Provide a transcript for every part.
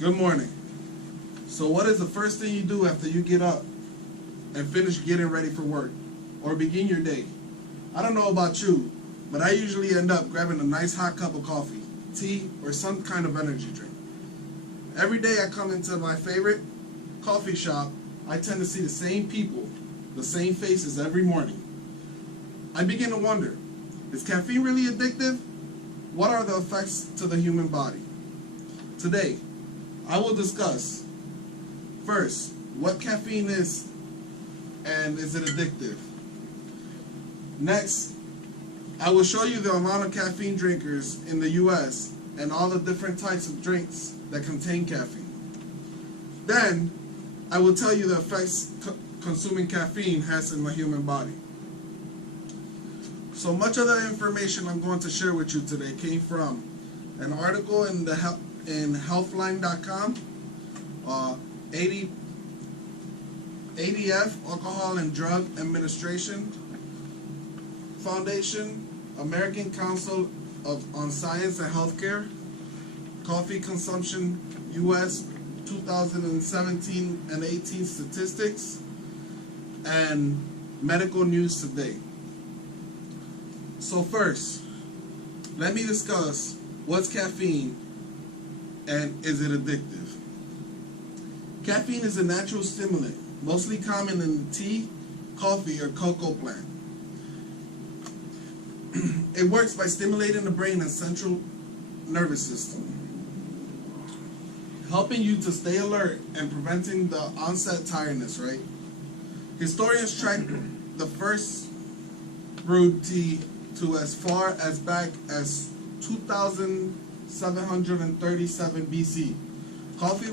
Good morning. So what is the first thing you do after you get up and finish getting ready for work or begin your day? I don't know about you, but I usually end up grabbing a nice hot cup of coffee, tea, or some kind of energy drink. Every day I come into my favorite coffee shop, I tend to see the same people, the same faces every morning. I begin to wonder, is caffeine really addictive? What are the effects to the human body? Today, I will discuss, first, what caffeine is and is it addictive? Next, I will show you the amount of caffeine drinkers in the US and all the different types of drinks that contain caffeine. Then, I will tell you the effects consuming caffeine has in the human body. So much of the information I'm going to share with you today came from an article in Healthline.com, ADF, Alcohol and Drug Administration Foundation, American Council on Science and Healthcare, Coffee Consumption US 2017 and 18 Statistics, and Medical News Today. So first, let me discuss what's caffeine and is it addictive. Caffeine is a natural stimulant, mostly common in tea, coffee, or cocoa plant. It works by stimulating the brain and central nervous system, helping you to stay alert and preventing the onset tiredness, right? Historians track the first brewed tea to as far as back as 2737 BC. Coffee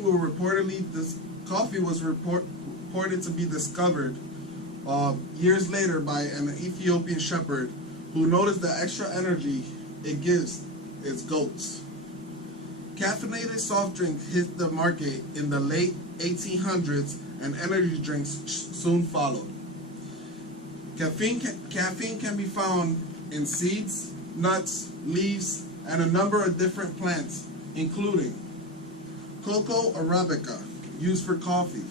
was reported to be discovered years later by an Ethiopian shepherd who noticed the extra energy it gives its goats. Caffeinated soft drinks hit the market in the late 1800s and energy drinks soon followed. Caffeine can be found in seeds, nuts, leaves, and a number of different plants, including Cocoa arabica, used for coffee;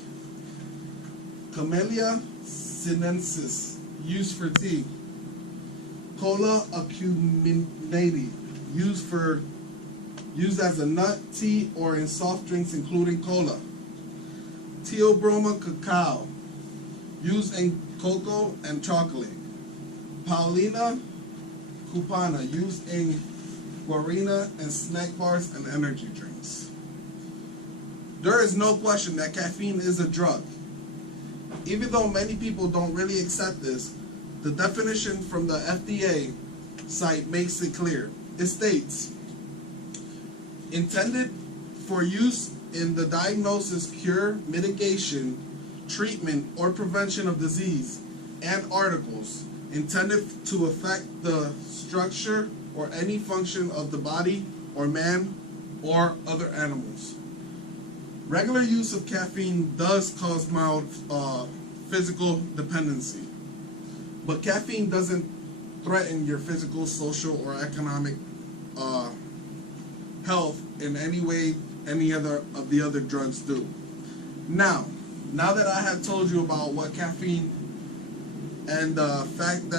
Camellia sinensis, used for tea; Cola acuminata, used as a nut, tea, or in soft drinks including cola; Theobroma cacao, used in cocoa and chocolate; Paulina cupana, used in guarana and snack bars and energy drinks. There is no question that caffeine is a drug. Even though many people don't really accept this, the definition from the FDA site makes it clear. It states, intended for use in the diagnosis, cure, mitigation, treatment, or prevention of disease, and articles intended to affect the structure or any function of the body or man or other animals. Regular use of caffeine does cause mild physical dependency, but caffeine doesn't threaten your physical, social, or economic health in any way any other of the other drugs do. Now that I have told you about what caffeine and the fact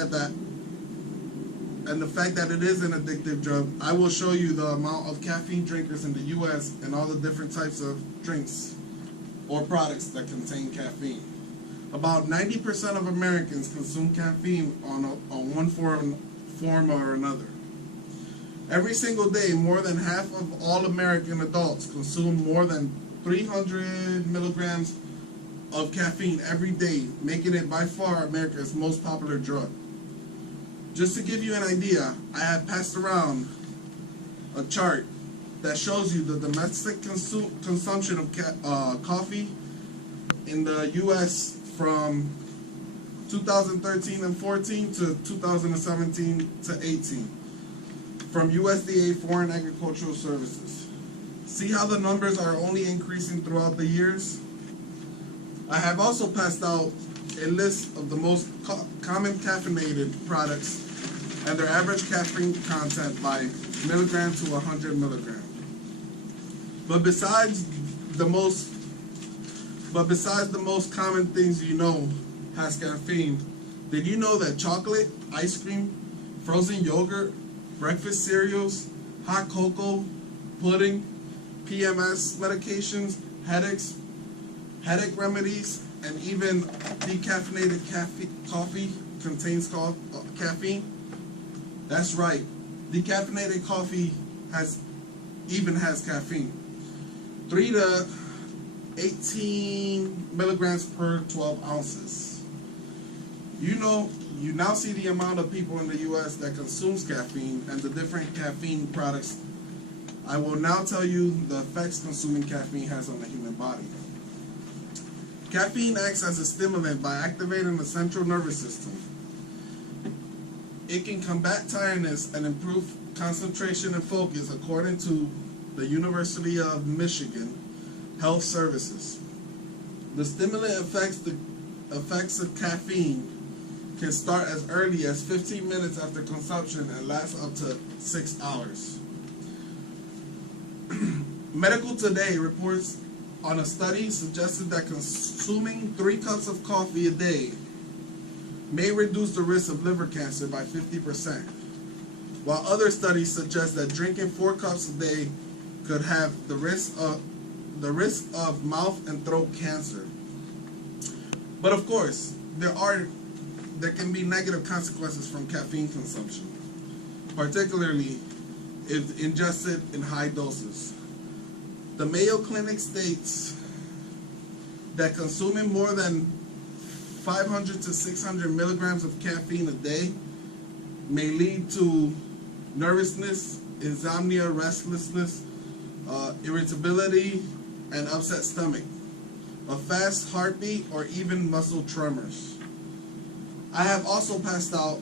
that it is an addictive drug, I will show you the amount of caffeine drinkers in the US and all the different types of drinks or products that contain caffeine. About 90% of Americans consume caffeine on one form or another. Every single day, more than half of all American adults consume more than 300 milligrams of caffeine every day, making it by far America's most popular drug. Just to give you an idea, I have passed around a chart that shows you the domestic consumption of coffee in the U.S. from 2013 and 14 to 2017 to 18 from USDA Foreign Agricultural Services. See how the numbers are only increasing throughout the years? I have also passed out a list of the most common caffeinated products and their average caffeine content by milligram to 100 milligram. But besides besides the most common things you know has caffeine, did you know that chocolate, ice cream, frozen yogurt, breakfast cereals, hot cocoa, pudding, PMS medications, headache remedies, and even decaffeinated coffee contains caffeine? That's right. Decaffeinated coffee has caffeine. 3 to 18 milligrams per 12 ounces. You now see the amount of people in the U.S. that consumes caffeine and the different caffeine products. I will now tell you the effects consuming caffeine has on the human body. Caffeine acts as a stimulant by activating the central nervous system. It can combat tiredness and improve concentration and focus, according to the University of Michigan Health Services. The stimulant effects of caffeine can start as early as 15 minutes after consumption and last up to 6 hours. Medical Today reports on a study suggested that consuming 3 cups of coffee a day may reduce the risk of liver cancer by 50%, while other studies suggest that drinking 4 cups a day could have the risk of mouth and throat cancer. But of course, there can be negative consequences from caffeine consumption, particularly if ingested in high doses. The Mayo Clinic states that consuming more than 500 to 600 milligrams of caffeine a day may lead to nervousness, insomnia, restlessness, irritability, and upset stomach, a fast heartbeat, or even muscle tremors. I have also passed out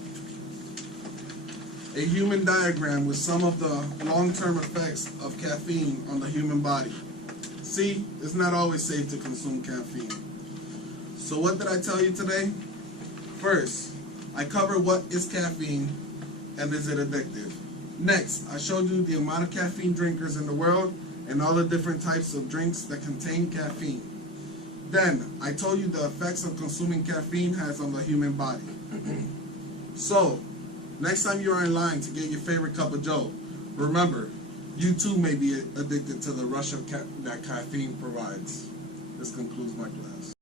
a human diagram with some of the long-term effects of caffeine on the human body. See, it's not always safe to consume caffeine. So what did I tell you today? First, I covered what is caffeine and is it addictive. Next, I showed you the amount of caffeine drinkers in the world and all the different types of drinks that contain caffeine. Then, I told you the effects of consuming caffeine has on the human body. So, next time you are in line to get your favorite cup of joe, remember, you too may be addicted to the rush of that caffeine provides. This concludes my class.